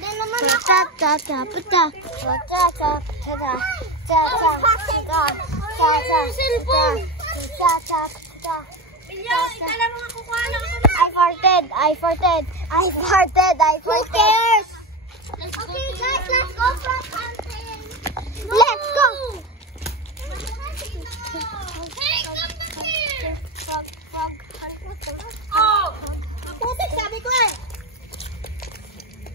din naman ako. I farted. Who cares? Okay, guys, let's go frog hunting. Let's go. Hey, come back here. Frog hunting. Oh, maputik sabi ko eh.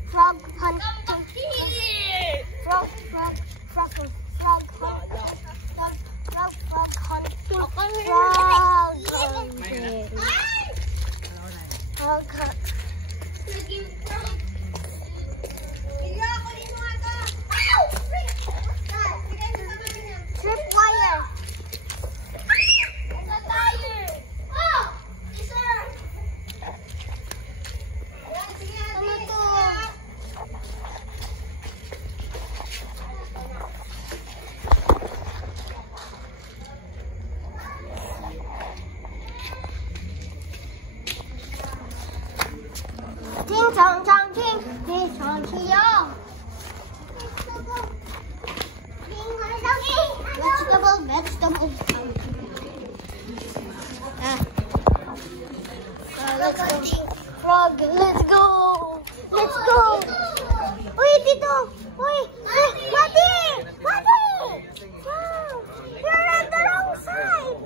Frog hunting. Come back here. Frog hunting. Frog tripwire. Ting chong chong ting, ting chong chong. Vegetable. Let's go. Frog, let's go. Uy, dito. Uy, Mati. You're on the wrong side.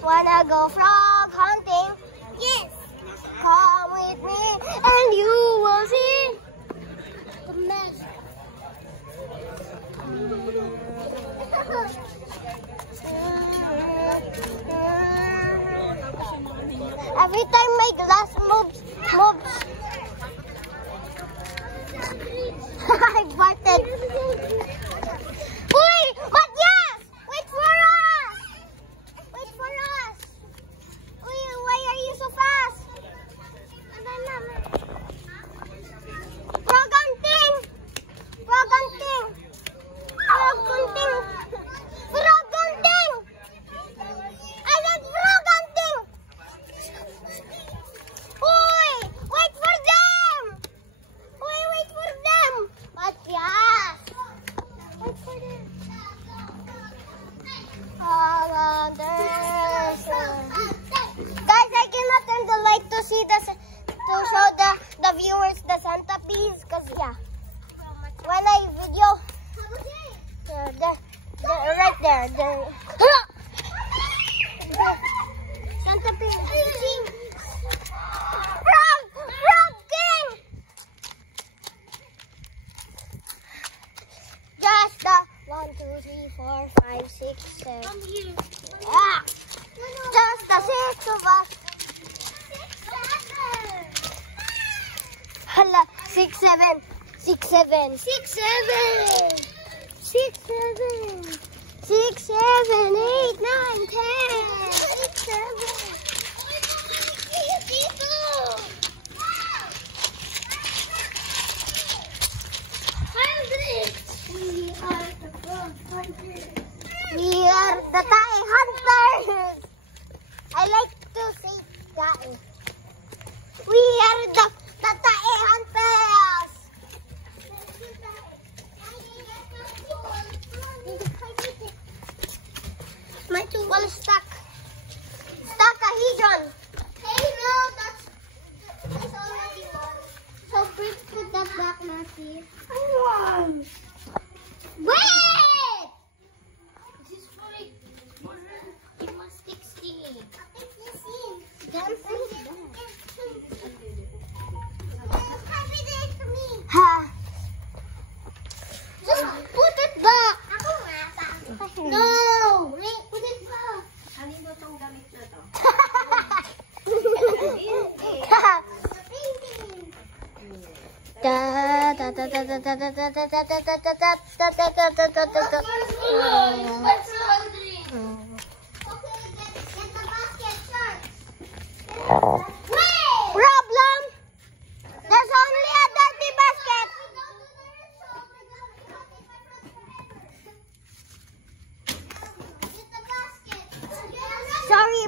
Wanna go frog hunting? Yes. Come with me and you will see the mess. Every time my glass moves. I farted. Uy, Matthias! Wait for us! Uy, why are you so fast? Frog hunting! I said frog hunting! Uy, wait for them! Matthias! Wait for them. Guys, I cannot turn the light to see to show the viewers the centipedes, cause yeah. When I video, right there, centipede. Frog king. Just the 1, 2, 3, 4, 5, 6, 7. Come here. Yeah. Just the 6 of us. 6, 7. 6, 7, 8, 9, 10. 6, 7. We are the tae hunters. I like to say tae. We are the tae hunters. My two will stuck. Stuckahedron. Hey, no, that's already one. So put that back, Matthew. Wait! This is for it must stick. Ha! Just put it back. No! Put it back. Kanino tong damit na to? Problem? There's only a dirty basket. Sorry,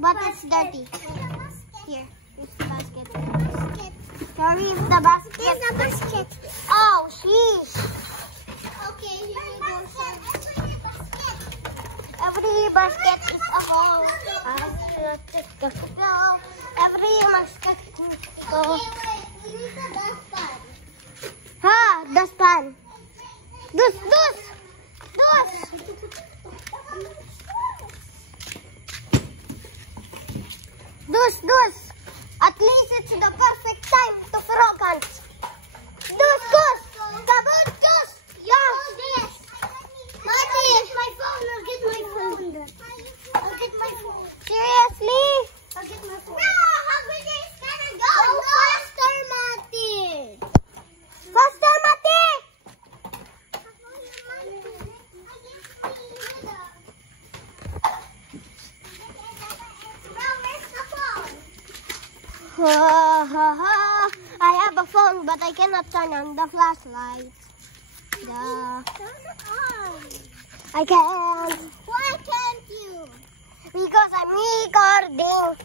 but it's dirty. Here, it's the basket. Sorry, the basket. Here's the basket. Oh, sheesh. Okay, here we go. Every basket is a hole. Every basket is a hole. Okay, wait. We need a dustpan. Ha, dustpan. Dus. Dus. At least it's the perfect time to throw guns. Dus. Kabut, dus. Yeah. Marty, my phone. I'll get my phone. Seriously? I'll get my phone. No, how big is gonna go? Go faster, Marty. Faster, Marty. I have a phone, but I cannot turn on the flashlight. I can't. Why can't you? Because I'm recording.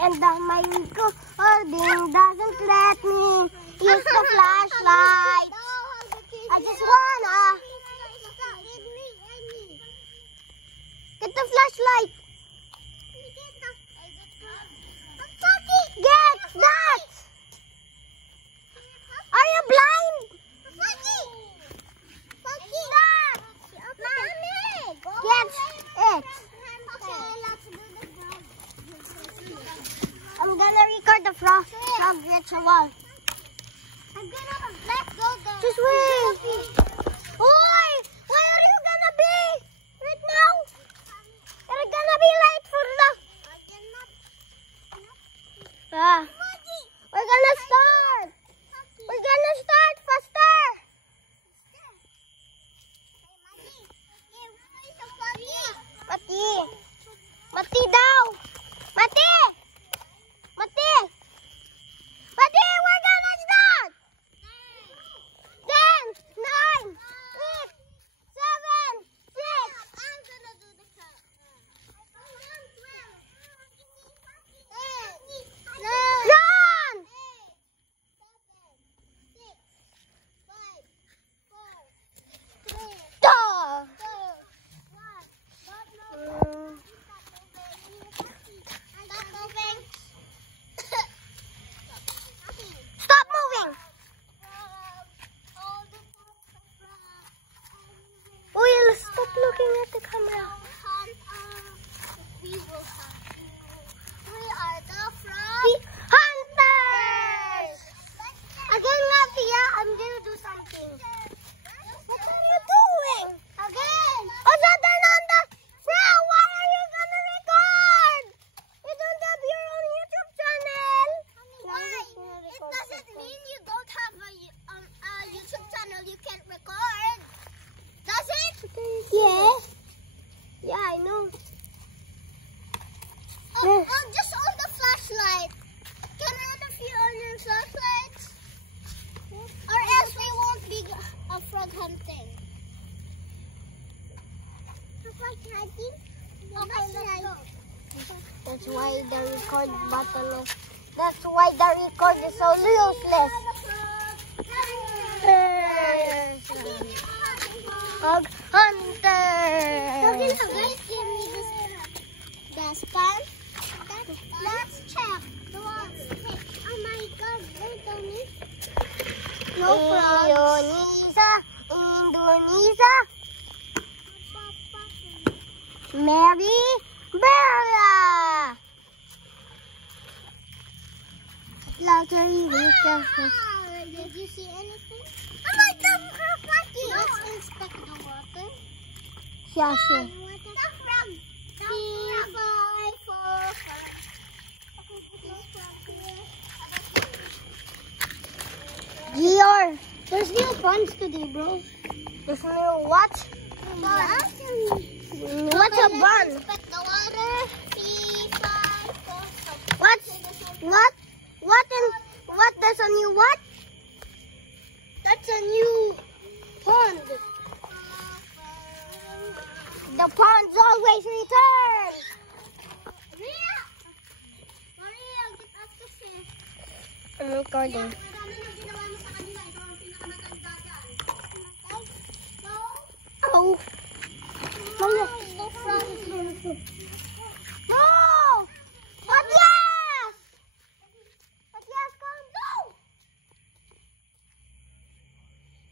And my recording doesn't let me use the flashlight. I just wanna get the flashlight. Get that! Are you blind? Get it. I'm gonna record the frog ritual. Let's go there. Just wait. Oi! Where are you gonna be? Right now? You're gonna be late for the... We're gonna start. We're gonna start faster. Mati daw. Mati, we're gonna start. 10, 9, 8, 7, 6. I'm gonna do the count. 9. Run! 30? Okay, let's go. That's why the record button is... That's why the record is so useless. Hog Hunter! Give me this dustpan. Let's check. Oh my God, wait on me. No frogs. Indonesia. Mary Bella. Luxury weekend. Did you see anything? Oh my God, let's inspect the water. Yeah, sure. The frog. Gior, there's new funds today, bro. There's new what? What's a bun? Inspect the water. What? That's a new what? That's a new pond. The ponds always return. Maria, get us the fish. I'm recording. Oh. Maya. No! Matias! Matias, come. No!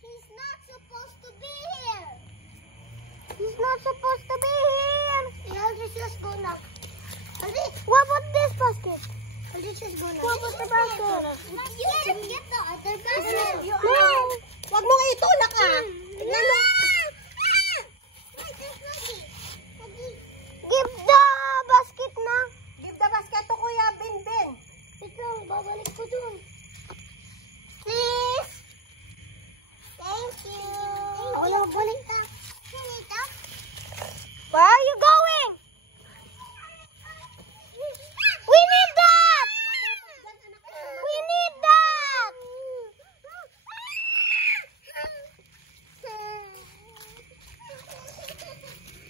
He's not supposed to be here. He's not supposed to be here. Yeah, let's just go now. What about this basket? Let's just go now. What about the basket? Get the other basket. No! Wag mo kayo tulak ah. Tignan mo. Give the basket na. Give the basket to Kuya Binbin. Wait lang, babalik ko dun. Please. Thank you. Ako lang balik ka. Where are you going? We need that! We need that!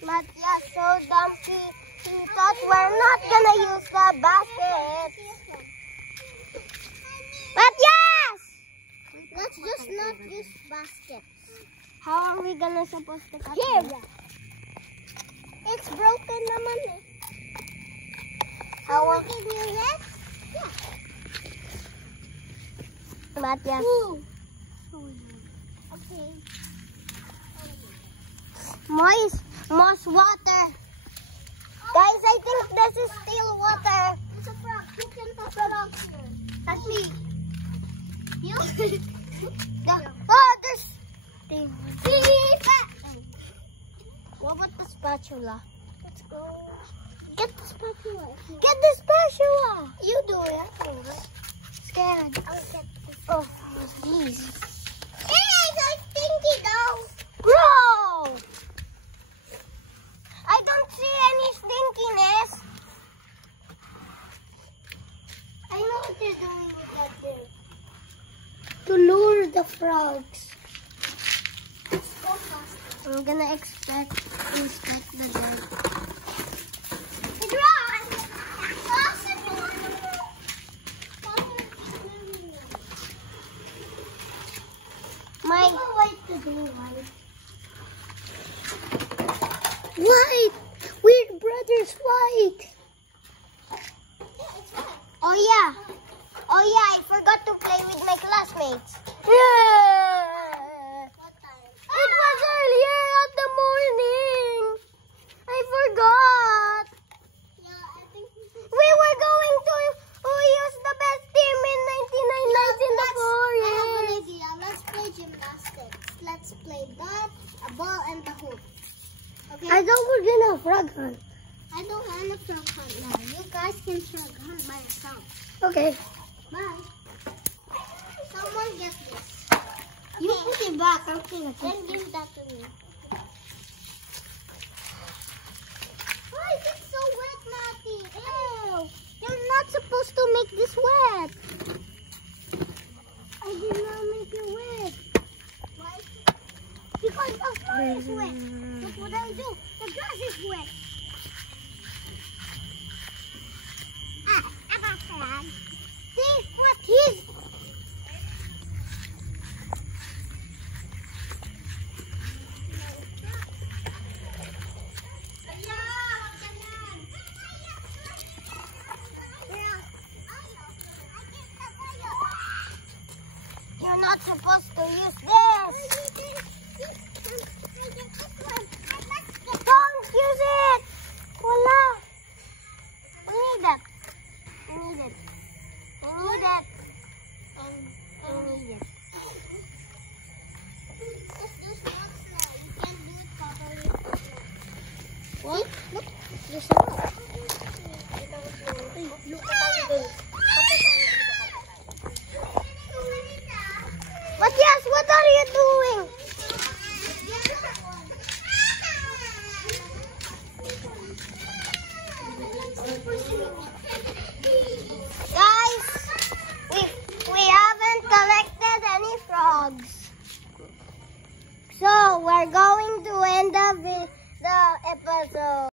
Matias so dumpy. He thought we're not gonna use the basket. Matias! Let's just not use baskets. How are we gonna supposed to cut it? It's broken naman eh. How are we gonna use it? Yeah. Matias. Okay. Moist water. Guys, I think this is still water. It's a frog. Who can touch a frog here? That's me. You? Oh, there's... What about the spatula? Let's go. Get the spatula. Get the spatula. You do it. Scared. I'll get this. Oh, please. Hey, that's stinky though. Bro! I don't see any stinkiness. I know what they're doing with that thing. To lure the frogs. I'm gonna inspect the dirt. White! Weird brothers white! Oh yeah! Oh yeah, I forgot to play with my classmates. Yeah. It was earlier in the morning. I forgot. Yeah, I think we were going to use the best team in 99 nights in the forest. I have an idea. Let's play gymnastics. Let's play that, a ball, and the hoop. Okay. I thought we're gonna frog hunt. I don't want a frog hunt now. You guys can frog hunt by yourself. Okay. Bye. Someone get this. Okay. You put it back. Okay. Then give that to me. Why is it so wet, Matty? Ew. You're not supposed to make this wet. I did not make it wet. Why? Because the floor is wet. That's what I do. The grass is wet. See what he's... You're not supposed to use this. Don't use it. Wala. We need that. We need it. We need it. And we need it. Let's do sports now. You can't do it properly. What? Look. There's a lot. Look at this. Matias, what are you doing? Guys, we haven't collected any frogs. So we're going to end the episode.